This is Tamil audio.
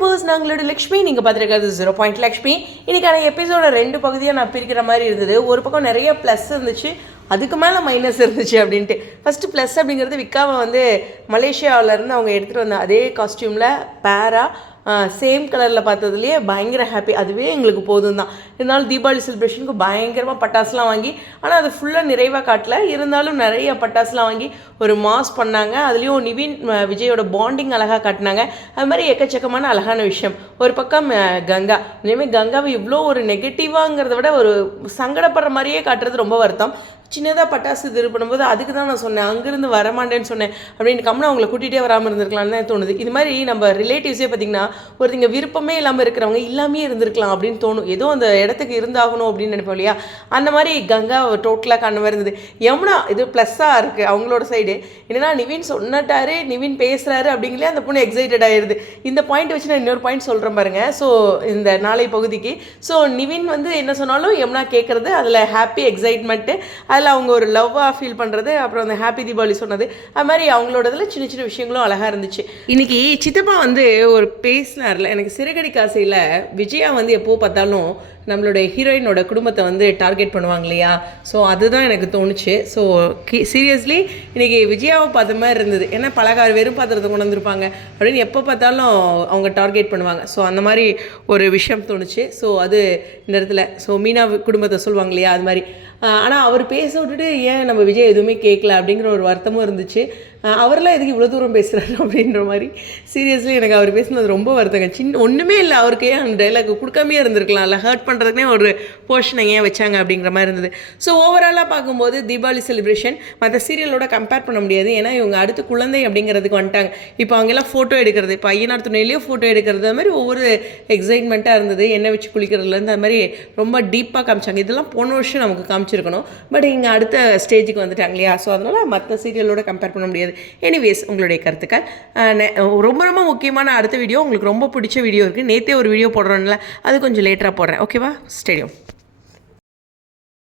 வியூவர்ஸ் நாங்களோட லக்ஷ்மி நீங்கள் பார்த்துருக்கிறது ஜீரோ பாயிண்ட் லக்ஷ்மி. இன்னைக்கான எபிசோட ரெண்டு பகுதியாக நான் பிரிக்கிற மாதிரி இருந்தது. ஒரு பக்கம் நிறைய ப்ளஸ் இருந்துச்சு அதுக்கு மேலே மைனஸ் இருந்துச்சு அப்படின்ட்டு. ஃபஸ்ட்டு ப்ளஸ் அப்படிங்கிறது விக்காவை வந்து மலேசியாவிலேருந்து அவங்க எடுத்துகிட்டு வந்த அதே காஸ்டியூமில் பேரா சேம் கலரில் பார்த்ததுலேயே பயங்கர ஹாப்பி அதுவே எங்களுக்கு போதும் தான் இருந்தாலும் தீபாவளி செலிப்ரேஷனுக்கு பயங்கரமாக பட்டாசுலாம் வாங்கி ஆனால் அது ஃபுல்லாக நிறைவாக காட்டல. இருந்தாலும் நிறைய பட்டாசுலாம் வாங்கி ஒரு மாஸ் பண்ணாங்க. அதுலேயும் நிவின் விஜயோட பாண்டிங் அழகாக காட்டினாங்க. அது மாதிரி எக்கச்சக்கமான அழகான விஷயம். ஒரு பக்கம் கங்கா. இனிமேல் கங்காவை இவ்வளோ ஒரு நெகட்டிவாங்கிறத விட ஒரு சங்கடப்படுற மாதிரியே காட்டுறது ரொம்ப வருத்தம். சின்னதாக பட்டாசு இது பண்ணும்போது அதுக்கு தான் நான் சொன்னேன். அங்கேருந்து வரமாட்டேன்னு சொன்னேன். அப்படின்னு கம்முன்னு அவங்கள கூட்டிகிட்டே வராமல் இருந்திருக்கலாம்னு தான் தோணுது. இது மாதிரி நம்ம ரிலேட்டிவ்ஸே பார்த்திங்கன்னா ஒருத்தங்க விருப்பமே இல்லாமல் இருக்கிறவங்க இல்லாமே இருந்திருக்கலாம் அப்படின்னு தோணும். ஏதோ அந்த இடத்துக்கு இருந்தாகணும் அப்படின்னு நினைப்போம் இல்லையா? அந்த மாதிரி கங்கா டோட்டலாக கண்ண மாதிரி இருந்தது. யமுனா இது ப்ளஸ்ஸாக இருக்குது அவங்களோட சைடு என்னன்னா நிவின் சொன்னட்டாரு நிவின் பேசுகிறாரு அப்படிங்களே அந்த பொண்ணு எக்ஸைட்டட் ஆயிடுது இந்த பாயிண்ட் வச்சு நான் இன்னொரு பாயிண்ட் சொல்கிறேன் பாருங்கள் ஸோ இந்த நாளை பகுதிக்கு. ஸோ நிவின் வந்து என்ன சொன்னாலும் யமுனா கேட்குறது அதில் ஹாப்பி எக்ஸைட்மெண்ட்டு அதில் அவங்க ஒரு லவ்வாக ஃபீல் பண்ணுறது அப்புறம் அந்த ஹாப்பி தீபாவளி சொன்னது அது மாதிரி அவங்களோட இதில் சின்ன சின்ன விஷயங்களும் அழகாக இருந்துச்சு. இன்னைக்கு சித்தப்பா வந்து ஒரு பேசினார்ல எனக்கு சிறுகடி காசையில் விஜயா வந்து எப்போ பார்த்தாலும் நம்மளுடைய ஹீரோயினோட குடும்பத்தை வந்து டார்கெட் பண்ணுவாங்க இல்லையா? ஸோ அதுதான் எனக்கு தோணுச்சு. ஸோ சீரியஸ்லி இன்றைக்கி விஜயாவை பார்த்த மாதிரி இருந்தது. ஏன்னா பலகார வெறும் பாத்திரத்தை கொண்டு வந்திருப்பாங்க. அப்படின்னு எப்போ பார்த்தாலும் அவங்க டார்கெட் பண்ணுவாங்க. ஸோ அந்த மாதிரி ஒரு விஷயம் தோணுச்சு. ஸோ அது இந்த இடத்துல. ஸோ மீனா குடும்பத்தை சொல்லுவாங்க இல்லையா? அது மாதிரி. ஆனால் அவர் பேச விட்டுட்டு ஏன் நம்ம விஜய் எதுவுமே கேட்கல அப்படிங்கிற ஒரு வருத்தமும் இருந்துச்சு. அவர்லாம் அவரெல்லாம் எதுக்கு இவ்வளோ தூரம் பேசுகிறாரு அப்படின்ற மாதிரி. சீரியஸ்லி எனக்கு அவர் பேசினது ரொம்ப வருத்தங்க. சின்ன ஒன்றுமே இல்லை. அவருக்கு ஏன் அந்த டைலாக் கொடுக்காமே இருந்திருக்கலாம்ல ஹர்ட் பண்ணுறதுக்குனே ஒரு போர்ஷனை ஏன் வச்சாங்க அப்படிங்கிற மாதிரி இருந்தது. ஸோ ஓவராலாக பார்க்கும்போது தீபாவளி செலிப்ரேஷன் மற்ற சீரியலோட கம்பேர் பண்ண முடியாது. ஏன்னா இவங்க அடுத்து குழந்தை அப்படிங்கிறதுக்கு வந்துட்டாங்க. இப்போ அவங்கெல்லாம் ஃபோட்டோ எடுக்கிறது இப்போ ஐயனார் துணையிலேயே ஃபோட்டோ எடுக்கிறது அது மாதிரி ஒவ்வொரு எக்ஸைட்மெண்ட்டாக இருந்தது. எண்ணெய் வச்சு குளிக்கிறதுலேருந்து அது மாதிரி ரொம்ப டீப்பாக காமிச்சாங்க. இதெல்லாம் போன வருஷம் நமக்கு காமிச்சிருக்கணும். பட் இங்கே அடுத்த ஸ்டேஜுக்கு வந்துட்டாங்க இல்லையா? ஸோ அதனால் மற்ற சீரியலோட கம்பேர் பண்ண முடியாது. எனிவேஸ் உங்களுடைய கருத்துக்கள். ரொம்ப ரொம்ப முக்கியமான அடுத்த வீடியோ உங்களுக்கு ரொம்ப பிடிச்ச வீடியோ இருக்குது நேற்றே ஒரு வீடியோ போடுறோம்ல அது கொஞ்சம் லேட்டராக போடுறேன். ஓகேவா ஸ்டேடியம்